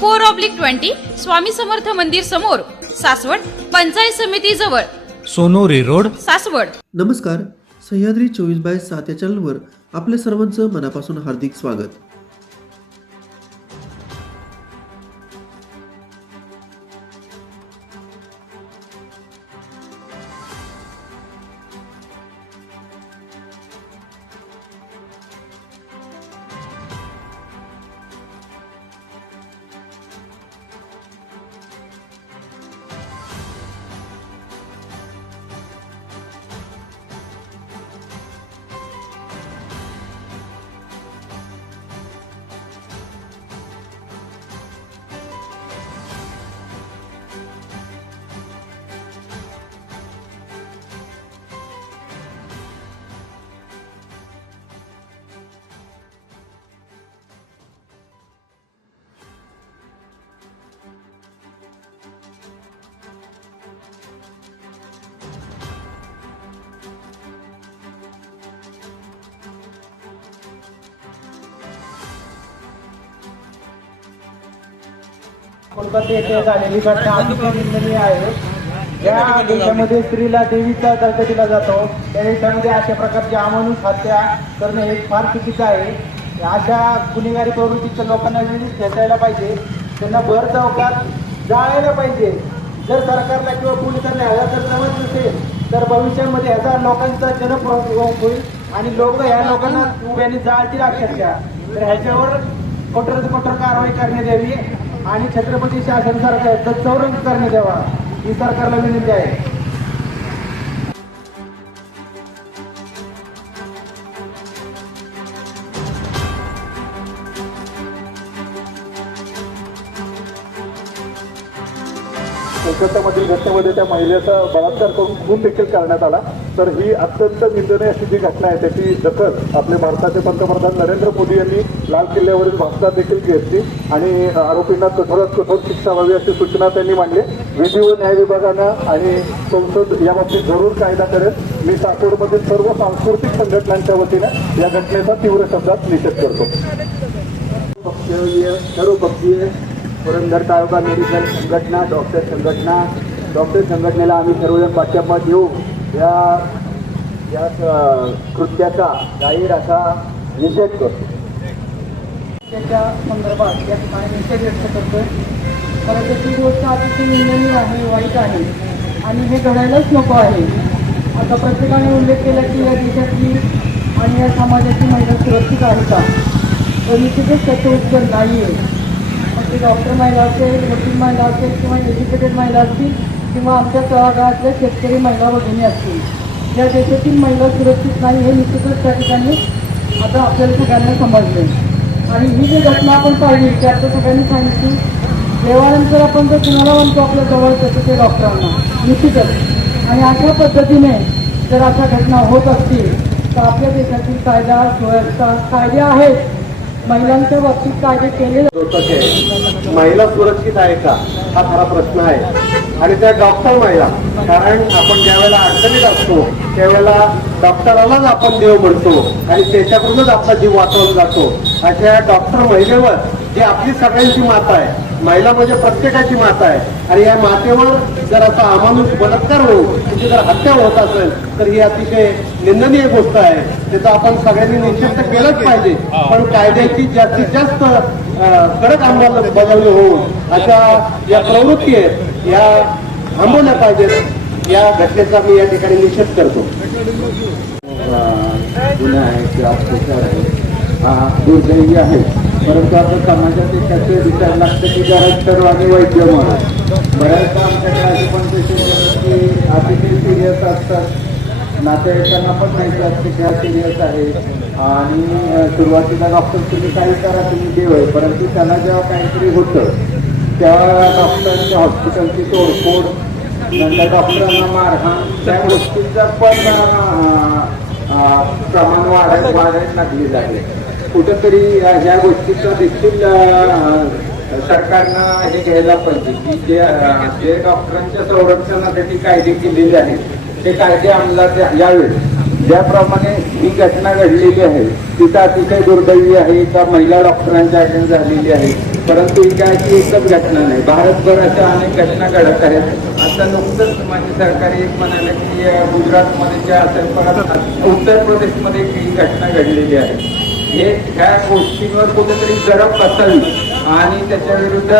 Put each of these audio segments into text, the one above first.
four oblique twenty Swami Samarth मंदिर समोर सासवड पंचायत समिती जवळ. सोनोरी रोड. सासवड. नमस्कार सह्याद्री चोवीस बाय सात या चॅनलवर आपल्या सर्वांचं मनापासून हार्दिक स्वागत. कोलकाता येथे झालेली घटना अतिशय आहे. ज्या देशामध्ये स्त्रीला देवीचा दर्जा दिला जातो. त्या देशामध्ये अशा प्रकारची अमानुष हत्या करणं हे फार चुकीचं आहे. अशा गुन्हेगारी प्रवृत्तीच्या लोकांना वेळीच खेचायला पाहिजे. त्यांना भर चौकात जाळायला पाहिजे. जर सरकारला किंवा पोलिसांना ह्याला जर समज नसेल तर भविष्यामध्ये ह्याचा लोकांचा जनप्रभाव होईल आणि लोक ह्या लोकांना उभ्याने जाळतील अक्षरशः. तर ह्याच्यावर कठोर कठोर कारवाई करण्यात यावी. आणि छत्रपती शासन सरकार चौरंग करण्यात यावा. ही सरकारला विनंती आहे. कोलकातामधील घटनेमध्ये त्या महिलेचा बलात्कार करून खून देखील करण्यात आला. तर ही अत्यंत निंदनीय अशी जी घटना आहे त्याची दखल आपले भारताचे पंतप्रधान नरेंद्र मोदी यांनी लाल किल्ल्यावरील भाषणात देखील घेतली. आणि आरोपींना कठोरात कठोर शिक्षा व्हावी अशी सूचना त्यांनी मांडली. विधी व न्याय विभागानं आणि संसद याबाबतीत जरूर कायदा करेल. मी साकोडमधील सर्व सांस्कृतिक संघटनांच्या वतीनं या घटनेचा तीव्र शब्दात निषेध करतो. पक्षीय सर्व पक्षीय पुरंदर तालुका मेडिकल संघटना डॉक्टर संघटना. डॉक्टर संघटनेला आम्ही सर्वजण पाठिंबा देऊ. या या कृत्याचा जाहीर असा निषेध करतो. त्याच्या संदर्भात या ठिकाणी निषेध व्यक्त करतोय. कारण ती गोष्ट अतिशय निंदनीय आहे वाईट आहे. आणि हे घडायलाच नको आहे. आता प्रत्येकाने उल्लेख केला की या देशातली आणि या समाजाची महिला सुरक्षित आहे का? तर निश्चितच त्याचं उत्तर नाही आहे मग ती डॉक्टर महिला असेल वकील महिला असेल किंवा एज्युकेटेड महिला असतील किंवा आमच्या तळागाळातल्या शेतकरी महिला वगैरे असतील. या देशातील महिला सुरक्षित नाही हे निश्चितच त्या ठिकाणी आता आपल्याला सगळ्यांना समजले आणि ही जी घटना आपण पाहिली ती आता सगळ्यांनी सांगितली देवानंतर आपण जर कुणाला म्हणतो आपल्या जवळ त्याचं ते डॉक्टरांना निश्चितच. आणि अशा पद्धतीने जर अशा घटना होत असतील तर आपल्या देशातील कायदा सुव्यवस्था कायदे आहेत महिलांच्या बाबतीत कायदे केले? आहे महिला सुरक्षित आहे का? हा खरा प्रश्न आहे. आणि त्या डॉक्टर महिला कारण आपण ज्यावेळेला अडचणीत असतो त्यावेळेला डॉक्टरालाच आपण देव म्हणतो आणि त्याच्याकडूनच आपला जीव वाचवला जातो. अशा डॉक्टर महिलेवर जी आपली सगळ्यांची माता आहे महिला म्हणजे प्रत्येकाची माता आहे. आणि या मातेवर जर असा अमानुष बलात्कार होऊन तिची जर हत्या होत असेल तर ही अतिशय निंदनीय गोष्ट आहे. त्याचा आपण सगळ्यांनी निश्चित तर केलंच पाहिजे. पण कायद्याची जास्तीत जास्त कडक अंमलबजावणी होऊन अशा या प्रवृत्ती आहेत या थांबवल्या पाहिजेत. या घटनेचा मी या ठिकाणी निषेध करतो. गुन्हा आहे किंवा अत्याचार आहे हा दुर्दैवी आहे. परंतु आता समाजात त्याचे विचार लागतं की गरज सर्व आणि वैद्य म्हणून. बऱ्याचदा आमच्याकडे असे पण पेशंट की अतिशय सिरियस असतात. नातेवाईकांना पण माहिती असते की हा सिरियस आहे. आणि सुरुवातीला डॉक्टर तुम्ही काही करा तुम्ही देव आहे परंतु त्यांना जेव्हा काहीतरी होतं त्या डॉक्टरांच्या हॉस्पिटलची तोडफोड नंतर डॉक्टरांना मारहाण त्या गोष्टींचा पण प्रमाण वाढायला वाढायला लागलेलं आहे. कुठंतरी ह्या गोष्टीचं देखील सरकारनं हे घ्यायला पाहिजे की जे जे डॉक्टरांच्या संरक्षणासाठी कायदे केलेले आहेत ते कायदे अंमलात या- ज्याप्रमाणे ही घटना घडलेली आहे तिथं अतिशय दुर्दैवी आहे का महिला डॉक्टरांच्या अटेंड झालेली आहे. परंतु ही काय ती एकच घटना नाही. भारतभर अशा अनेक घटना घडत आहेत. आता नुकतंच माझी सरकार एक म्हणाले की गुजरातमध्ये ज्या असेल परत उत्तर प्रदेशमध्ये ही घटना घडलेली आहे. हे ह्या गोष्टींवर कुठेतरी गरम बसावी आणि त्याच्या विरुद्ध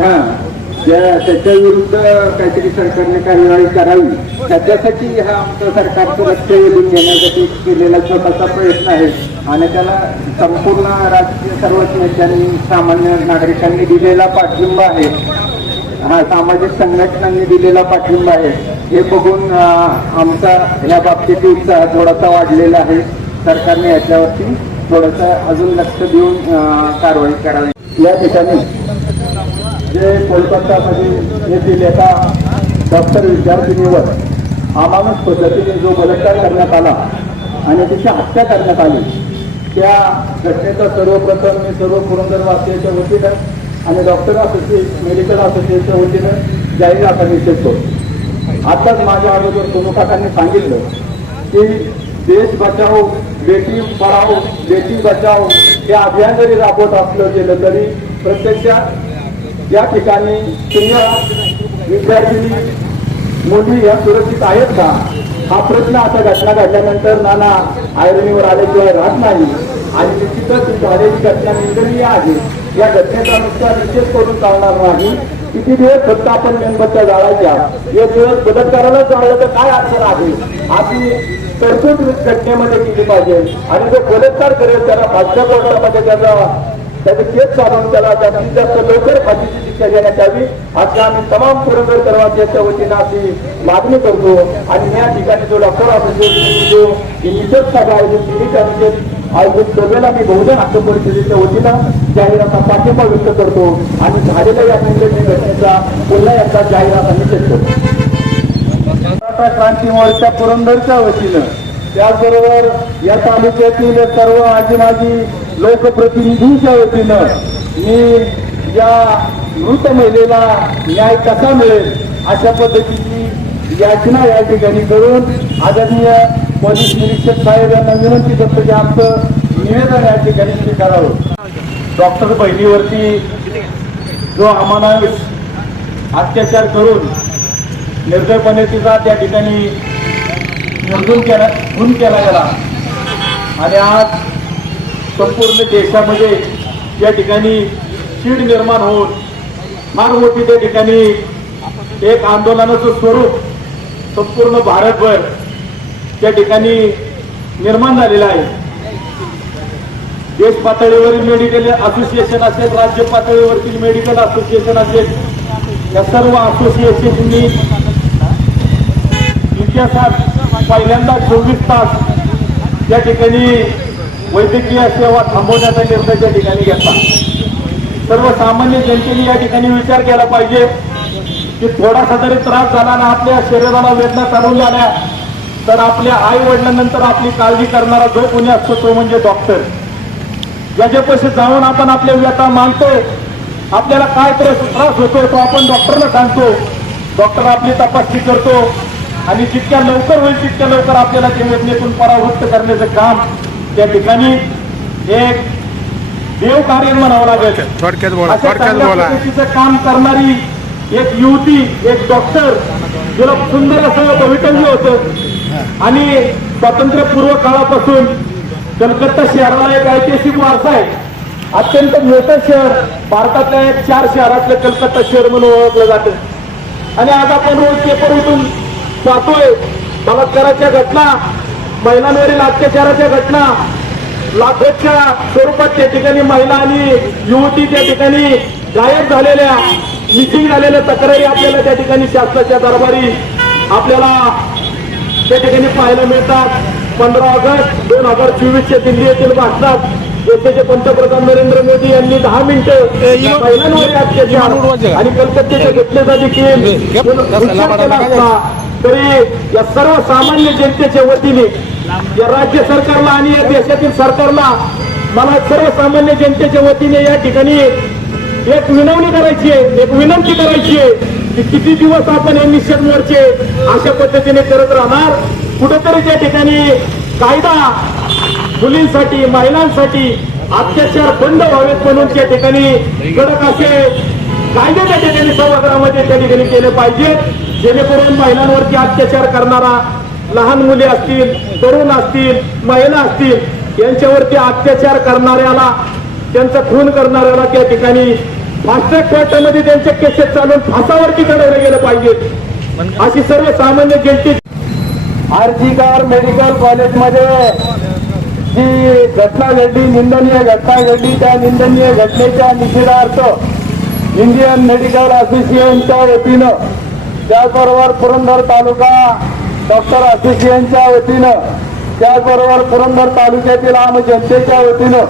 हा त्याच्या विरुद्ध काहीतरी सरकारने कार्यवाही करावी. त्याच्यासाठी हा आमचं सरकारचं लक्ष वेधून घेण्यासाठी केलेला छोटासा प्रयत्न आहे आणि त्याला संपूर्ण राजकीय सर्वच नेत्यांनी सामान्य नागरिकांनी दिलेला पाठिंबा आहे. हा सामाजिक संघटनांनी दिलेला पाठिंबा आहे. हे बघून आमचा या बाबतीत उत्साह थोडासा वाढलेला आहे. सरकारने याच्यावरती थोडंसं अजून लक्ष देऊन कारवाई करावी. या ठिकाणी जे कोलकातामध्ये येथील एका डॉक्टर विद्यार्थिनीवर अमानुष पद्धतीने जो बलात्कार करण्यात आला आणि तिची हत्या करण्यात आली त्या घटनेचा सर्वप्रथम मी सर्व पुरंदरवासियाच्या वतीनं आणि डॉक्टर असोसिएशन मेडिकल असोसिएशनच्या वतीनं जाहीर निषेध करतो. आताच माझ्या अगोदर प्रमुखांनी सांगितलं की देश बचाव बेटी पढाओ बेटी बचाओ हे अभियान जरी राबवत असलं गेलं तरी प्रत्यक्षात या ठिकाणी सिनियर विद्यार्थिनी मुली या सुरक्षित आहेत का? हा प्रश्न आता घटना घडल्यानंतर नाना आयरणीवर आल्याशिवाय राहत नाही. आणि निश्चितच झालेली घटना निंदनीय आहे. या घटनेचा नुसता निषेध करून चालणार नाही. किती दिवस फक्त आपण मेणबत्त्या जाळायच्या? एक दिवस बलात्काराला जाळलं तर काय अडचण आहे? आपली तरतूद घटनेमध्ये केली पाहिजे. आणि जो बलात्कार करेल त्याला फाटल्या कोर्टामध्ये त्याचा त्याचे केस चालवून त्याला जास्तीत जास्त लवकर फाशीची शिक्षा देण्यात यावी. अशी आम्ही तमाम पुरंदर करवाच्या वतीनं अशी मागणी करतो. आणि या ठिकाणी जो डॉक्टर असोसिएशन जो निषेध सभा आयोजित केली त्यामध्ये आयोजित सभेला मी बहुजन हक्क परिषदेच्या वतीनं जाहिराचा पाठिंबा व्यक्त करतो. आणि झालेल्या या घटनेचा पुन्हा एकदा जाहिरात आम्ही करतो मराठा क्रांती मोर्चा पुरंदरच्या वतीनं त्याचबरोबर या तालुक्यातील सर्व आजी माजी लोकप्रतिनिधींच्या वतीनं मी या मृत महिलेला न्याय कसा मिळेल अशा पद्धतीची याचना या ठिकाणी करून आदरणीय पोलीस निरीक्षक साहेब यांना विनंती करतो की आमचं निवेदन या ठिकाणी स्वीकारावं. डॉक्टर बहिणीवरती जो अमानुष अत्याचार करून निर्दयपणे तिचा त्या ठिकाणी निर्गुण केला खून केला गेला. आणि आज संपूर्ण देशामध्ये या ठिकाणी चीड निर्माण होऊन फार मोठी त्या ठिकाणी एक आंदोलनाचं स्वरूप संपूर्ण भारतभर त्या ठिकाणी निर्माण झालेलं आहे. देश पातळीवरील मेडिकल असोसिएशन असेल राज्य पातळीवरतील मेडिकल असोसिएशन असेल या सर्व असोसिएशननी इतिहासात पहिल्यांदा चोवीस तास या ठिकाणी वैद्यकीय सेवा थांबवण्याचा निर्णय त्या ठिकाणी घेतला. सर्वसामान्य जनतेने या ठिकाणी विचार केला पाहिजे की थोडासा जरी त्रास झाला ना आपल्या शरीराला वेदना चालून झाल्या तर आपल्या आई वडिलांनंतर आपली काळजी करणारा जो कोणी असतो तो म्हणजे डॉक्टर ज्याच्यापाशी जाऊन आपण आपल्या व्यथा मानतो आपल्याला काय त्रास त्रास होतो तो आपण डॉक्टरला सांगतो. डॉक्टर आपली तपासणी करतो. आणि जितक्या लवकर होईल तितक्या लवकर आपल्याला त्या वेदनेतून परावृत्त करण्याचं काम त्या ठिकाणी एक देव कार्य म्हणावं लागेल. काम करणारी एक युवती एक डॉक्टर जिला सुंदर असं भवितव्य होतं. आणि स्वातंत्र्यपूर्व काळापासून कलकत्ता शहराला एक ऐतिहासिक वारसा आहे. अत्यंत मोठं शहर भारतातल्या एक चार शहरातलं कलकत्ता शहर म्हणून ओळखलं जातं. आणि आज आपण रोज पेपर उठून पाहतोय बलात्काराच्या घटना महिलांवरील अत्याचाराच्या घटना लाखोच्या स्वरूपात त्या ठिकाणी महिला आणि युवती त्या ठिकाणी गायब झालेल्या मिसिंग झालेल्या तक्रारी आपल्याला त्या ठिकाणी शासनाच्या दरबारी आपल्याला त्या ठिकाणी पाहायला मिळतात पंधरा ऑगस्ट दोन हजार चोवीसच्या दिल्ली येथील भाषणात देशाचे पंतप्रधान नरेंद्र मोदी यांनी दहा मिनिटं महिलांवर अत्याचार आणि कलकत्त्याच्या घटनेचा देखील तरी या सर्वसामान्य जनतेच्या वतीने या राज्य सरकारला आणि या देशातील सरकारला मला सर्वसामान्य जनतेच्या वतीने या ठिकाणी एक विनवणी करायची आहे एक विनंती करायची आहे की किती दिवस आपण हे निषेध मोर्चे अशा पद्धतीने करत राहणार? कुठेतरी त्या ठिकाणी कायदा मुलींसाठी महिलांसाठी अत्याचार बंद व्हावेत म्हणून त्या ठिकाणी कडक असे कायदे त्या ठिकाणी सभागृहामध्ये त्या ठिकाणी केले पाहिजेत. जेणेकरून महिलांवरती अत्याचार करणारा लहान मुले असतील तरुण असतील महिला असतील यांच्यावरती अत्याचार करणाऱ्याला त्यांचा खून करणाऱ्याला त्या ठिकाणी फास्ट्रॅक कोर्टामध्ये त्यांचे केसेस चालून फासावरती चढवले गेले पाहिजे. अशी सर्व सामान्य जनते आरजीकर मेडिकल कॉलेजमध्ये जी घटना घडली निंदनीय घटना घडली त्या निंदनीय घटनेच्या निषेधार्थ इंडियन मेडिकल असोसिएशनच्या वतीनं त्याचबरोबर पुरंदर तालुका डॉक्टर असोसिएशनच्या वतीनं त्याचबरोबर पुरंदर तालुक्यातील आम जनतेच्या वतीनं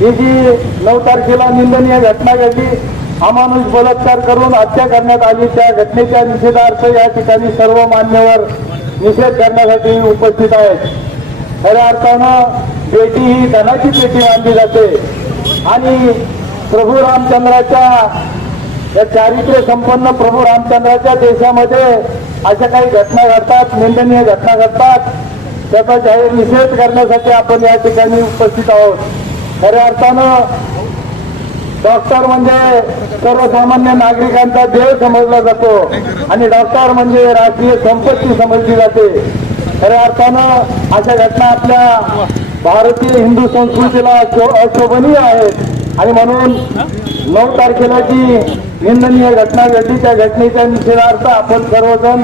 ही जी नऊ तारखेला निंदनीय घटना घडली अमानुष बलात्कार करून हत्या करण्यात आली त्या घटनेच्या निषेधार्थ या ठिकाणी सर्व मान्यवर निषेध करण्यासाठी उपस्थित आहेत. खऱ्या अर्थानं पेटी ही धनाची पेटी मानली जाते. आणि प्रभू रामचंद्राच्या या चारित्र्य संपन्न प्रभू रामचंद्राच्या देशामध्ये अशा काही घटना घडतात निंदनीय घटना घडतात त्याचा जाहीर निषेध करण्यासाठी आपण या ठिकाणी उपस्थित आहोत. खऱ्या अर्थानं डॉक्टर म्हणजे सर्वसामान्य नागरिकांचा देव समजला जातो आणि डॉक्टर म्हणजे राष्ट्रीय संपत्ती समजली जाते. खऱ्या अर्थानं अशा घटना आपल्या भारतीय हिंदू संस्कृतीला अशोभनीय आहेत. आणि म्हणून नऊ तारखेला जी निंदनीय घटना घडली त्या घटनेच्या निषेधार्थ आपण सर्वजण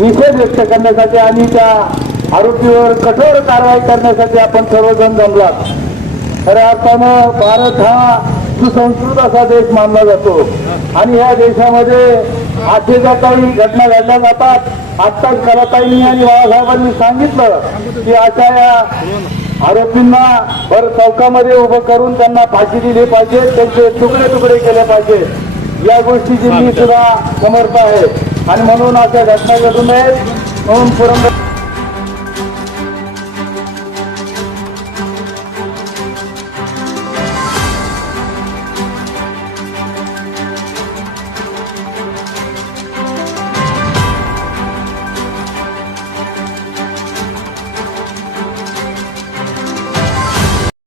निषेध व्यक्त करण्यासाठी आणि त्या आरोपीवर कठोर कारवाई करण्यासाठी आपण सर्वजण जमलात. खऱ्या अर्थानं भारत हा सुसंस्कृत असा देश मानला जातो. आणि या देशामध्ये असे काही घटना घडल्या जातात. आत्ताच कराताईंनी आणि बाळासाहेबांनी सांगितलं की अशा या आरोपींना भर चौकामध्ये उभं करून त्यांना फाशी दिली पाहिजे त्यांचे तुकडे तुकडे केले पाहिजे. या गोष्टीची मी सुद्धा समर्थ आहे. आणि म्हणून अशा घटना घडू नयेत. म्हणून पुरंदर